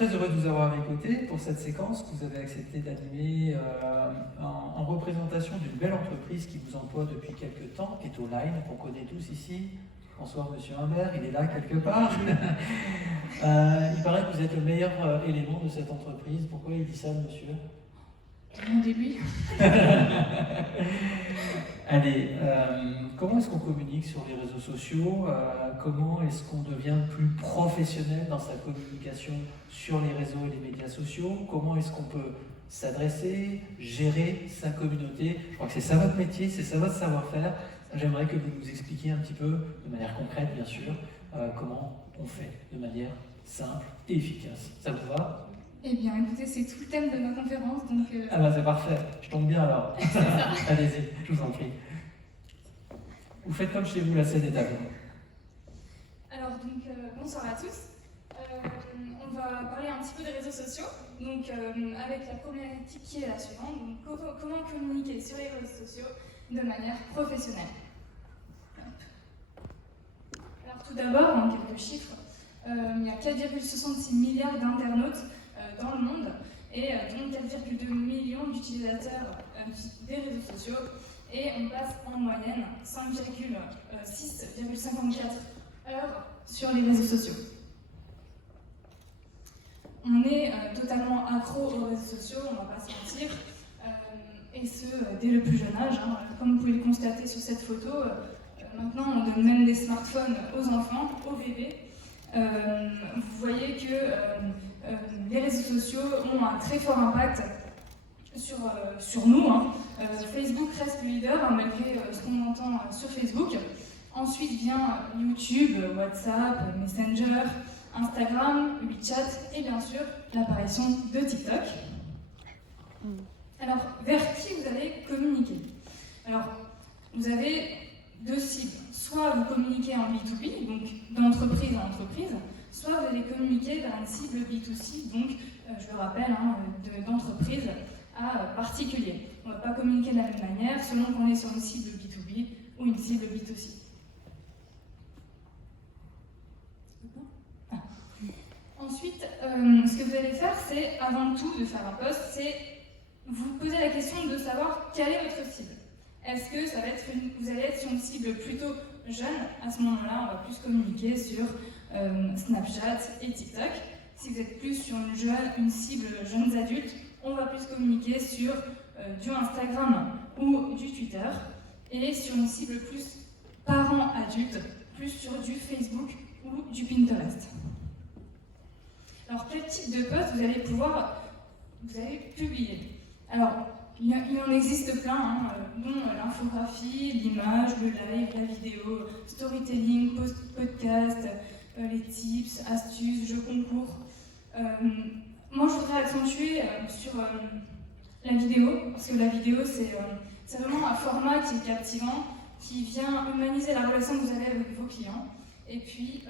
très heureux de vous avoir à mes côtés pour cette séquence que vous avez accepté d'animer en représentation d'une belle entreprise qui vous emploie depuis quelques temps, Etoline, qu'on connaît tous ici. Bonsoir Monsieur Humbert, il est là quelque part. Il paraît que vous êtes le meilleur élément de cette entreprise. Pourquoi il dit ça, monsieur? Demandez-lui. Allez, comment est-ce qu'on communique sur les réseaux sociaux? Comment est-ce qu'on devient plus professionnel dans sa communication sur les réseaux et les médias sociaux? Comment est-ce qu'on peut s'adresser, gérer sa communauté? Je crois que c'est ça votre métier, c'est ça votre savoir-faire. J'aimerais que vous nous expliquiez un petit peu, de manière concrète bien sûr, comment on fait de manière simple et efficace. Ça vous va? Eh bien, écoutez, c'est tout le thème de ma conférence, donc... Ah bah c'est parfait, je tombe bien alors. Allez-y, je vous en prie. Vous faites comme chez vous, la scène est à vous. Alors, donc, bonsoir à tous. On va parler un petit peu des réseaux sociaux, donc avec la problématique qui est la suivante, donc comment communiquer sur les réseaux sociaux de manière professionnelle. Alors tout d'abord, en quelques chiffres, il y a 4,66 milliards d'internautes dans le monde, et donc 4,2 millions d'utilisateurs des réseaux sociaux, et on passe en moyenne 6,54 heures sur les réseaux sociaux. On est totalement accro aux réseaux sociaux, on ne va pas se mentir, et ce, dès le plus jeune âge. Hein. Comme vous pouvez le constater sur cette photo, maintenant on donne même des smartphones aux enfants, aux bébés. Vous voyez que les réseaux sociaux ont un très fort impact sur nous. Hein. Facebook reste le leader, hein, malgré ce qu'on entend sur Facebook. Ensuite vient YouTube, WhatsApp, Messenger, Instagram, WeChat et bien sûr l'apparition de TikTok. Alors, vers qui vous allez communiquer? Alors, vous avez deux cibles. Soit vous communiquez en B2B, donc d'entreprise à entreprise, soit vous allez communiquer vers une cible B2C, donc, je le rappelle, hein, d'entreprise à particulier. On ne va pas communiquer de la même manière selon qu'on est sur une cible B2B ou une cible B2C. Ensuite, ce que vous allez faire, c'est, avant tout de faire un post, c'est vous poser la question de savoir quelle est votre cible. Est-ce que ça va être vous allez être sur une cible plutôt jeune? À ce moment-là, on va plus communiquer sur Snapchat et TikTok. Si vous êtes plus sur une cible jeunes adultes, on va plus communiquer sur du Instagram ou du Twitter. Et sur une cible plus parents adultes, plus sur du Facebook ou du Pinterest. Alors, quel type de post vous allez publier? Alors, il en existe plein, hein, dont l'infographie, l'image, le live, la vidéo, storytelling, podcast, les tips, astuces, jeux concours. Moi, je voudrais accentuer sur la vidéo, parce que la vidéo, c'est vraiment un format qui est captivant, qui vient humaniser la relation que vous avez avec vos clients. Et puis,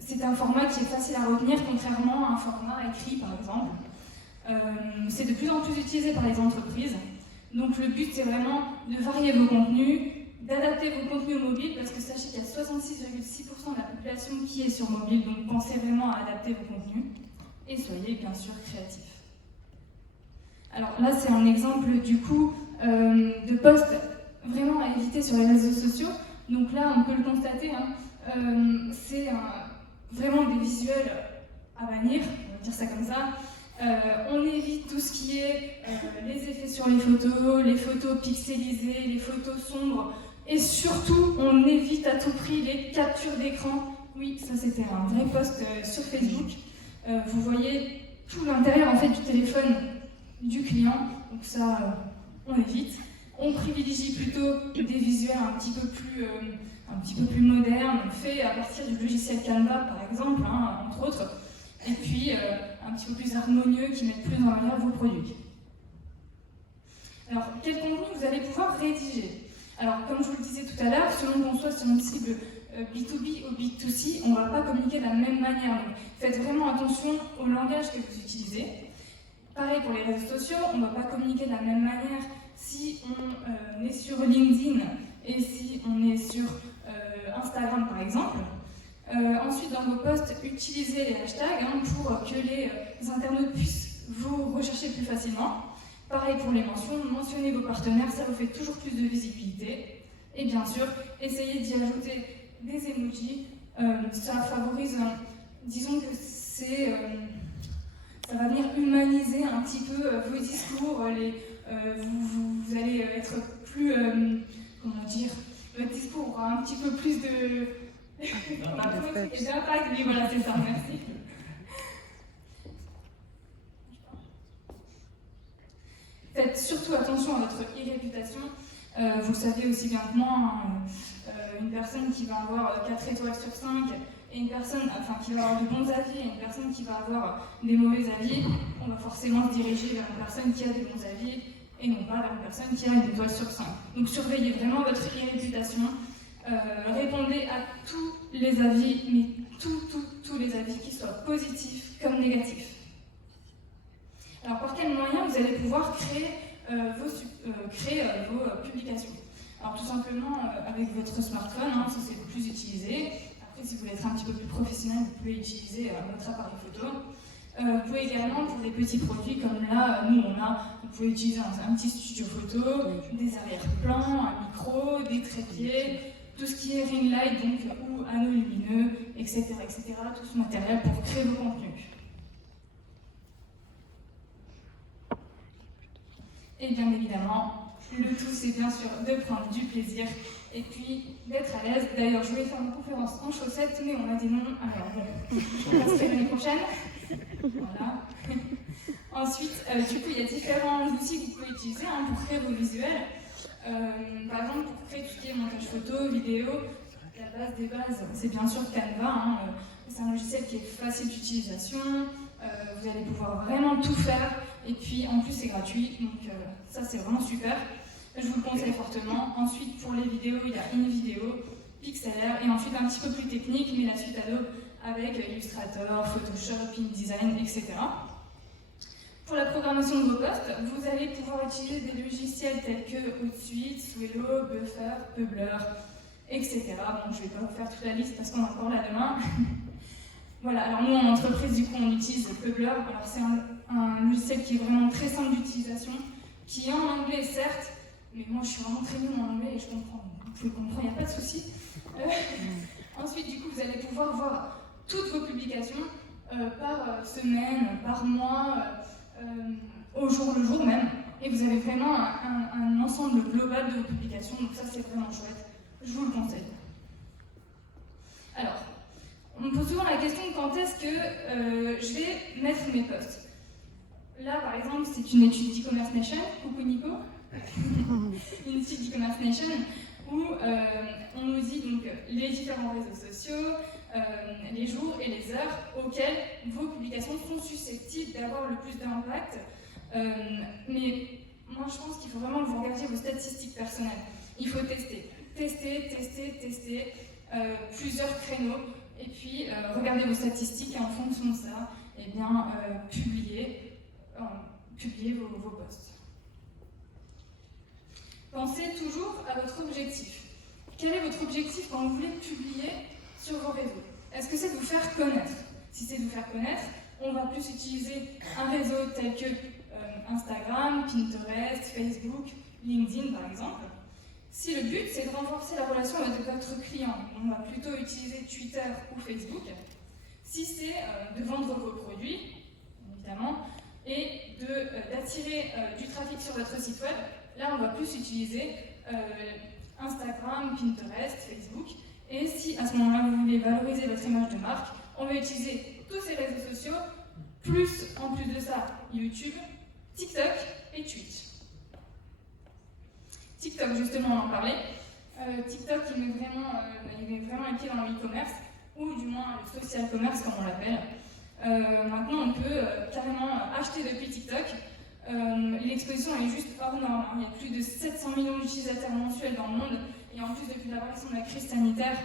c'est un format qui est facile à retenir, contrairement à un format écrit, par exemple. C'est de plus en plus utilisé par les entreprises. Donc le but, c'est vraiment de varier vos contenus, d'adapter vos contenus au mobile, parce que sachez qu'il y a 66,6% de la population qui est sur mobile, donc pensez vraiment à adapter vos contenus, et soyez bien sûr créatifs. Alors là, c'est un exemple du coup de post vraiment à éviter sur les réseaux sociaux. Donc là, on peut le constater, hein, c'est vraiment des visuels à bannir, on va dire ça comme ça. On évite tout ce qui est les effets sur les photos pixelisées, les photos sombres, et surtout, on évite à tout prix les captures d'écran. Oui, ça c'était un vrai post sur Facebook. Vous voyez tout l'intérieur en fait du téléphone du client, donc ça, on évite. On privilégie plutôt des visuels un petit peu plus modernes, faits à partir du logiciel Canva par exemple, hein, entre autres. Et puis un petit peu plus harmonieux, qui mettent plus en valeur vos produits. Alors, quel contenu vous allez pouvoir rédiger? Alors, comme je vous le disais tout à l'heure, selon qu'on soit sur une cible B2B ou B2C, on ne va pas communiquer de la même manière. Donc, faites vraiment attention au langage que vous utilisez. Pareil pour les réseaux sociaux, on ne va pas communiquer de la même manière si on est sur LinkedIn et si on est sur Instagram, par exemple. Ensuite, dans vos posts, utilisez les hashtags pour que les internautes puissent vous rechercher plus facilement. Pareil pour les mentions, mentionnez vos partenaires, ça vous fait toujours plus de visibilité. Et bien sûr, essayez d'y ajouter des emojis, ça favorise, disons que ça va venir humaniser un petit peu vos discours, vous allez être plus, comment dire, votre discours aura un petit peu plus de... d'impact, oui voilà c'est ça, merci. Faites surtout attention à votre e-réputation. Vous le savez aussi bien que moi, une personne qui va avoir 4 étoiles sur 5 et une personne qui va avoir de bons avis et une personne qui va avoir des mauvais avis, on va forcément se diriger vers une personne qui a des bons avis et non pas vers une personne qui a une étoile sur 5. Donc surveillez vraiment votre e-réputation. Répondez à tous les avis, mais tous les avis, qu'ils soient positifs comme négatifs. Alors par quels moyens vous allez pouvoir créer vos publications? Alors tout simplement avec votre smartphone, ça c'est le plus utilisé. Après si vous voulez être un petit peu plus professionnel, vous pouvez utiliser votre appareil photo. Vous pouvez également pour des petits produits comme là, vous pouvez utiliser un petit studio photo, des arrière-plans, un micro, des trépieds, tout ce qui est ring light donc, ou anneaux lumineux, etc., tout ce matériel pour créer vos contenus. Et bien évidemment, le tout c'est bien sûr de prendre du plaisir et puis d'être à l'aise. D'ailleurs, je voulais faire une conférence en chaussettes, mais on a dit non, alors bon, on va se faire l'année prochaine. Voilà. Ensuite, du coup, il y a différents outils que vous pouvez utiliser pour créer vos visuels. Par exemple, pour créer tout ce qui est montage photo, vidéo, la base des bases, c'est bien sûr Canva. C'est un logiciel qui est facile d'utilisation. Vous allez pouvoir vraiment tout faire. Et puis, en plus, c'est gratuit. Donc, ça, c'est vraiment super. Je vous le conseille fortement. Ensuite, pour les vidéos, il y a InVideo, Pixlr. Et ensuite, un petit peu plus technique, mais la suite Adobe avec Illustrator, Photoshop, InDesign, etc. Pour la programmation de vos posts, vous allez pouvoir utiliser des logiciels tels que Hootsuite, Swello, Buffer, Pubblr, etc. Bon, je ne vais pas vous faire toute la liste parce qu'on est encore là demain. Voilà, alors nous en entreprise, du coup, on utilise Pubblr. Alors c'est un logiciel qui est vraiment très simple d'utilisation, qui est en anglais certes, mais moi je suis vraiment très nulle en anglais et je comprends. Vous pouvez comprendre, il n'y a pas de souci. Ensuite, du coup, vous allez pouvoir voir toutes vos publications par semaine, par mois, au jour le jour même, et vous avez vraiment un ensemble global de vos publications, donc ça c'est vraiment chouette, je vous le conseille. Alors, on me pose souvent la question de quand est-ce que je vais mettre mes posts. Là par exemple c'est une étude d'e-commerce nation, coucou Nico, une étude d'e-commerce nation où on nous dit donc les différents réseaux sociaux, les jours et les heures auxquels vos publications sont susceptibles d'avoir le plus d'impact. Mais moi je pense qu'il faut vraiment que vous regardiez vos statistiques personnelles. Il faut tester plusieurs créneaux et puis regardez vos statistiques et en fonction de ça, eh bien, publiez vos posts. Pensez toujours à votre objectif. Quel est votre objectif quand vous voulez publier sur vos réseaux? Est-ce que c'est de vous faire connaître? Si c'est de vous faire connaître, on va plus utiliser un réseau tel que Instagram, Pinterest, Facebook, LinkedIn par exemple. Si le but c'est de renforcer la relation avec votre client, on va plutôt utiliser Twitter ou Facebook. Si c'est de vendre vos produits, évidemment, et d'attirer du trafic sur votre site web, là on va plus utiliser Instagram, Pinterest, Facebook. Et si à ce moment-là vous voulez valoriser votre image de marque, on va utiliser tous ces réseaux sociaux, plus en plus de ça, YouTube, TikTok et Twitch. TikTok, justement, on en parlait. TikTok, il met vraiment un pied dans le e-commerce, ou du moins le social commerce, comme on l'appelle. Maintenant, on peut carrément acheter depuis TikTok. L'exposition est juste hors norme. Il y a plus de 700 millions d'utilisateurs mensuels dans le monde. Et en plus, depuis l'apparition de la crise sanitaire,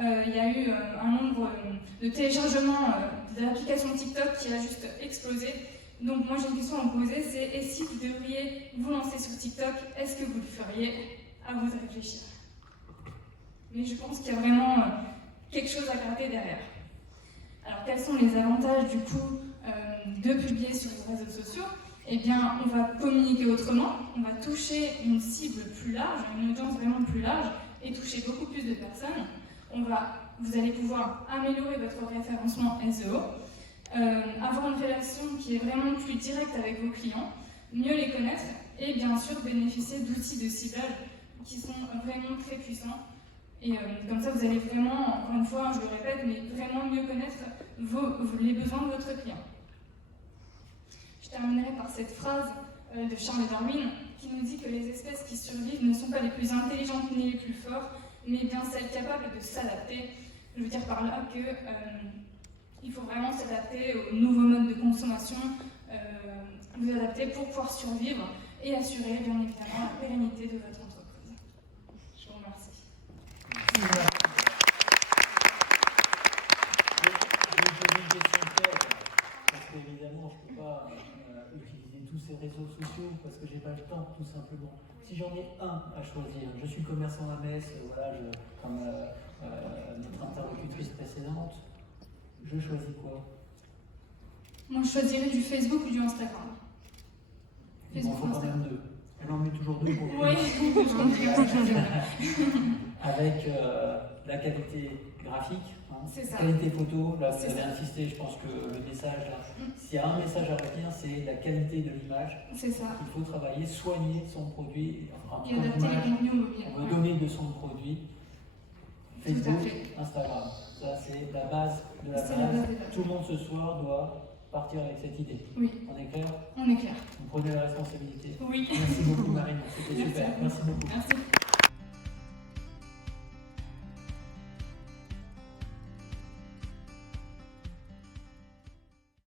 il y a eu un nombre de téléchargements de l'application TikTok qui a juste explosé. Donc moi j'ai une question à me poser, c'est et si vous devriez vous lancer sur TikTok, est-ce que vous le feriez? À vous de réfléchir. Mais je pense qu'il y a vraiment quelque chose à gratter derrière. Alors quels sont les avantages du coup de publier sur les réseaux sociaux? Eh bien, on va communiquer autrement, on va toucher une cible plus large, une audience vraiment plus large, et toucher beaucoup plus de personnes. Vous allez pouvoir améliorer votre référencement SEO, avoir une relation qui est vraiment plus directe avec vos clients, mieux les connaître, et bien sûr bénéficier d'outils de ciblage qui sont vraiment très puissants. Et comme ça, vous allez vraiment, encore une fois, je le répète, mais vraiment mieux connaître les besoins de votre client. Je terminerai par cette phrase de Charles Darwin qui nous dit que les espèces qui survivent ne sont pas les plus intelligentes ni les plus fortes, mais bien celles capables de s'adapter. Je veux dire par là que il faut vraiment s'adapter aux nouveaux modes de consommation, vous adapter pour pouvoir survivre et assurer bien évidemment la pérennité de votre entreprise. Je vous remercie. Évidemment, je ne peux pas utiliser tous ces réseaux sociaux parce que j'ai pas le temps, tout simplement. Si j'en ai un à choisir, je suis commerçant à Metz, voilà, comme notre interlocutrice précédente, je choisis quoi? Moi, je choisirais du Facebook ou du Instagram. Il m'en faut quand même deux. Elle en met toujours deux pour oui, avec la qualité graphique, c'est ça. Qualité photo, là vous avez insisté, je pense que le message, s'il y a un message à retenir, c'est la qualité de l'image. C'est ça. Il faut travailler, soigner son produit, et adapter les contenus mobiles. On veut donner de son produit. Facebook, Instagram, ça c'est la base de la base. Tout le monde ce soir doit partir avec cette idée. Oui. On est clair? On est clair. Vous prenez la responsabilité. Oui. Merci beaucoup Marine, c'était super. Merci beaucoup. Merci.